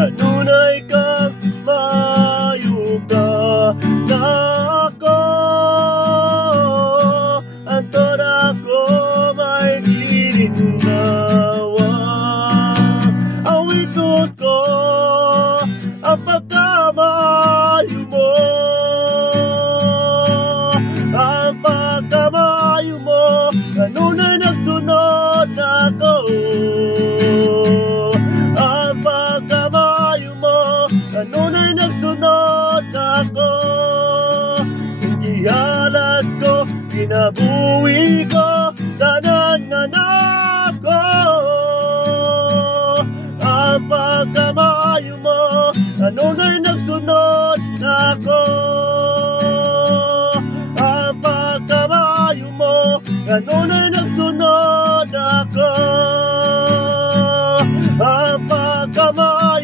Kanunay kang mayuga na ako. Antod ako may giningawa. Awiton ko ang pagkamayo mo. Ang pagkamayo mo, kanunay nagsunod ako. Ang pagkamayo mo, kanunay nagsunod ako. Ihalad ko, kinabuhi ko.